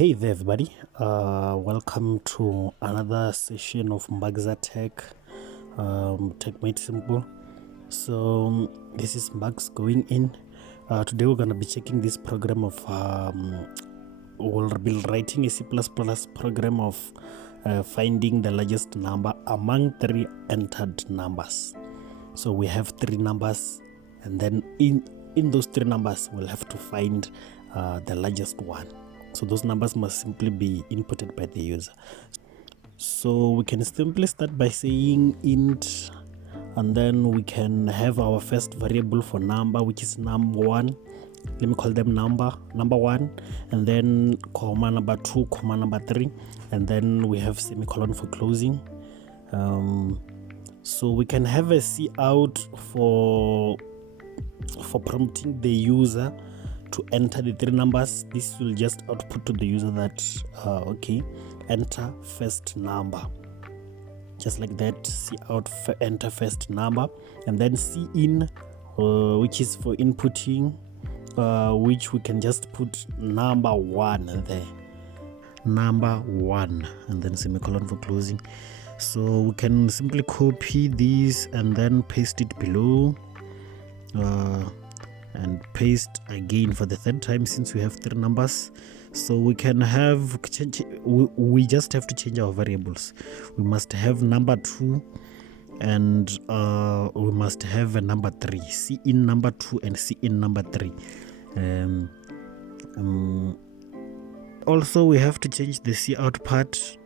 Hey there, everybody. Welcome to another session of Mbagza Tech, Tech Made Simple. So, this is Mbags going in. Today, we're going to be checking this program of, we'll be writing a C++ program of finding the largest number among three entered numbers. So, we have three numbers, and then in those three numbers, we'll have to find the largest one. So those numbers must simply be inputted by the user. So we can simply start by saying int, and then we can have our first variable for number, which is num1. Let me call them number 1, and then comma number 2, comma number 3, and then we have semicolon for closing. So we can have a cout for prompting the user to enter the three numbers. This will just output to the user that enter first number, just like that. Cout enter first number, and then cin, which is for inputting, which we can just put number 1 there, number 1, and then semicolon for closing. So we can simply copy this and then paste it below, and paste again for the third time, since we have three numbers. So we can have we just have to change our variables. We must have number 2, and we must have a number 3, cin number 2 and cin number 3. Also, we have to change the cout part.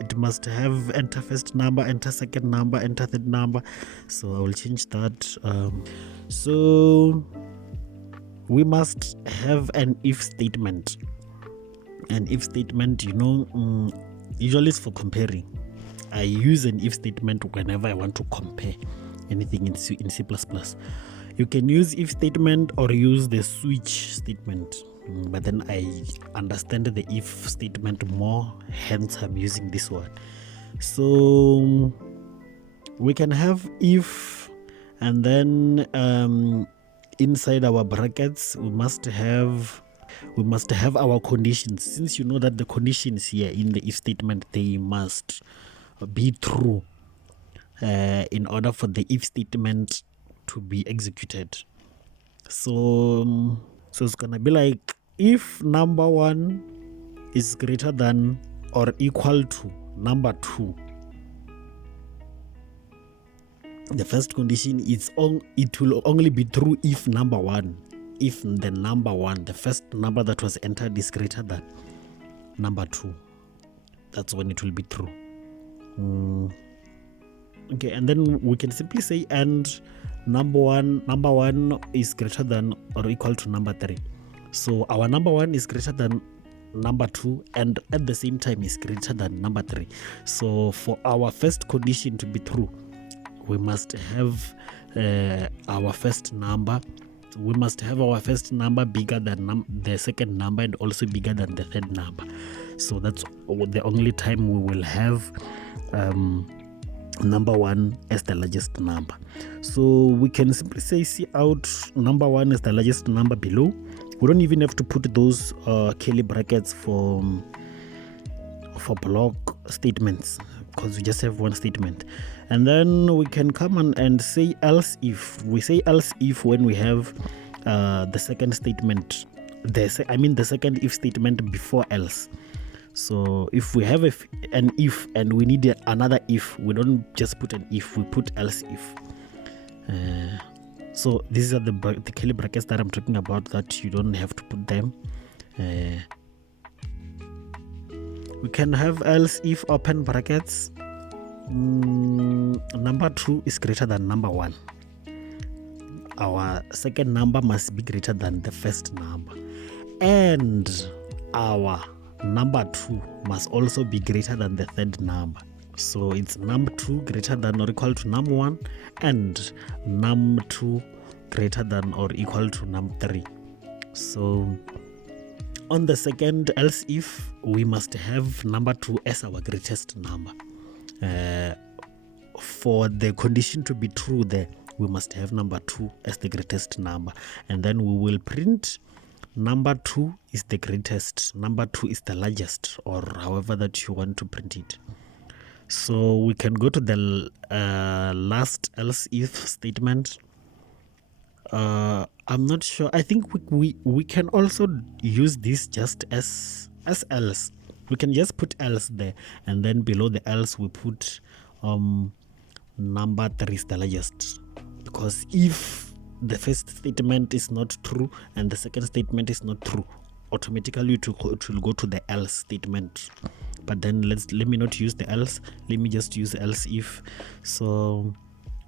It must have enter first number, enter second number, enter third number. So I will change that. So we must have an if statement. An if statement, usually it's for comparing. I use an if statement whenever I want to compare anything in C++. You can use if statement or use the switch statement, but then I understand the if statement more, hence I'm using this one. So we can have if, and then inside our brackets we must have our conditions. Since you know that the conditions here in the if statement, they must be true in order for the if statement to be executed. So it's gonna be like, if number 1 is greater than or equal to number 2, the first condition is it will only be true if number 1, if the number 1, the first number that was entered, is greater than number 2. That's when it will be true. Okay, and then we can simply say and number one is greater than or equal to number 3. So our number 1 is greater than number 2, and at the same time is greater than number 3. So for our first condition to be true, we must have our first number. We must have our first number bigger than the second number, and also bigger than the third number. So that's the only time we will have number 1 as the largest number. So we can simply say cout number 1 as the largest number below. We don't even have to put those curly brackets for block statements, because we just have one statement. And then we can come and say else if. We say else if when we have the second statement, the second if statement before else. So if we have an if and we need another if, we don't just put an if, we put else if. So these are the curly brackets that I'm talking about, that you don't have to put them. We can have else if open brackets, number 2 is greater than number 1. Our second number must be greater than the first number, and our number 2 must also be greater than the third number. So it's num2 greater than or equal to num1, and num2 greater than or equal to num3. So on the second else if, we must have number 2 as our greatest number. For the condition to be true there, we must have number 2 as the greatest number, and then we will print number 2 is the greatest, number 2 is the largest, or however that you want to print it. So we can go to the last else if statement. I'm not sure. I think we can also use this just as else. We can just put else there, and then below the else we put number 3 is the largest, because if the first statement is not true and the second statement is not true, automatically it will go to the else statement. But then let me not use the else, let me just use else if. So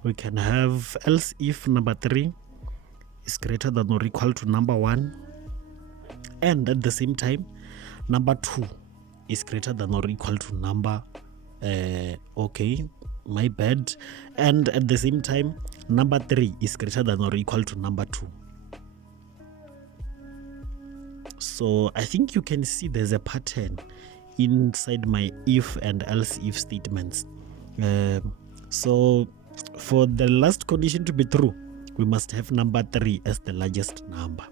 we can have else if number 3 is greater than or equal to number 1, and at the same time number 2 is greater than or equal to number okay, my bad, and at the same time number 3 is greater than or equal to number 2. So I think you can see there's a pattern inside my if and else if statements. So for the last condition to be true, we must have number 3 as the largest number.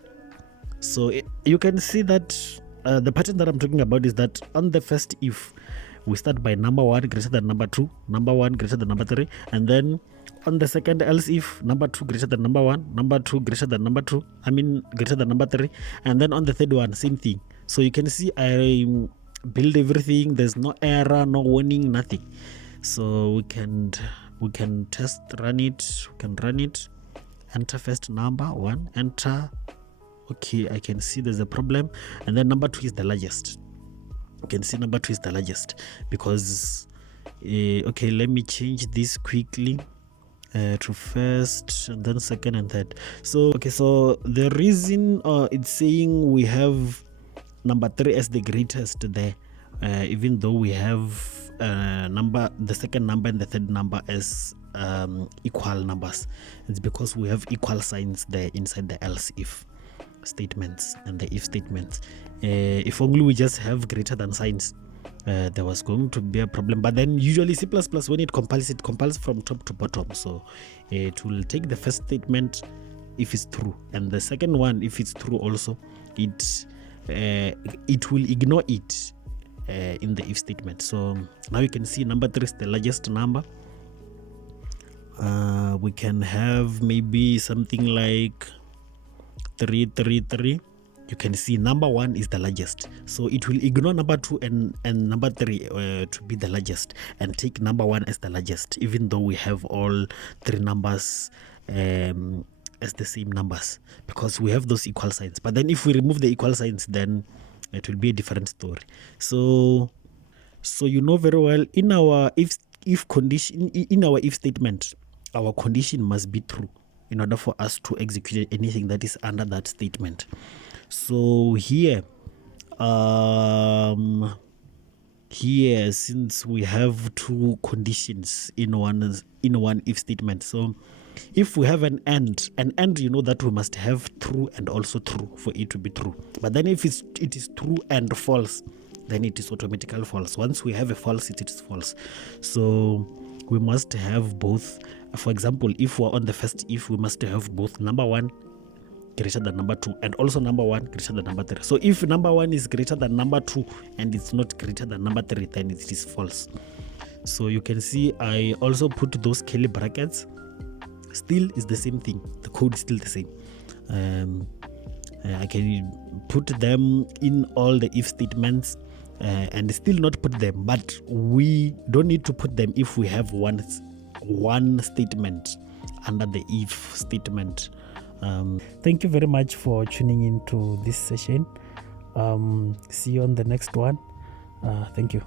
So you can see that the pattern that I'm talking about is that on the first if, we start by number 1 greater than number 2, number 1 greater than number 3, and then on the second else if, number 2 greater than number 1, number 2 greater than number 2, greater than number 3, and then on the third one, same thing. So you can see I build everything, there's no error, no warning, nothing. So we can test run it, enter first number 1, enter. Okay, I can see there's a problem, and then number 2 is the largest. You can see number 2 is the largest because okay, let me change this quickly to first and then second and third. So okay, so the reason it's saying we have number 3 as the greatest there, even though we have the second number and the third number as equal numbers, it's because we have equal signs there inside the else if statements and the if statements. If only we just have greater than signs, there was going to be a problem. But then usually C++, when it compiles from top to bottom. So it will take the first statement if it's true, and the second one if it's true also. It will ignore it in the if statement. So now you can see number 3 is the largest number. We can have maybe something like 333. You can see number 1 is the largest, so it will ignore number 2 and number 3 to be the largest, and take number 1 as the largest, even though we have all 3 numbers as the same numbers, because we have those equal signs. But then if we remove the equal signs, then it will be a different story. So you know very well, in our if condition, in our if statement, our condition must be true in order for us to execute anything that is under that statement. So here since we have 2 conditions in one if statement, so if we have an and, you know that we must have true and also true for it to be true. But then if it is true and false, then it is automatically false. Once we have a false, it is false. So we must have both. For example, if we're on the first if, we must have both number 1 greater than number 2 and also number 1 greater than number 3. So if number 1 is greater than number 2 and it's not greater than number 3, then it is false. So you can see I also put those curly brackets. Still is the same thing, the code is still the same. I can put them in all the if statements and still not put them, but we don't need to put them if we have one statement under the if statement. Thank you very much for tuning into this session. See you on the next one. Thank you.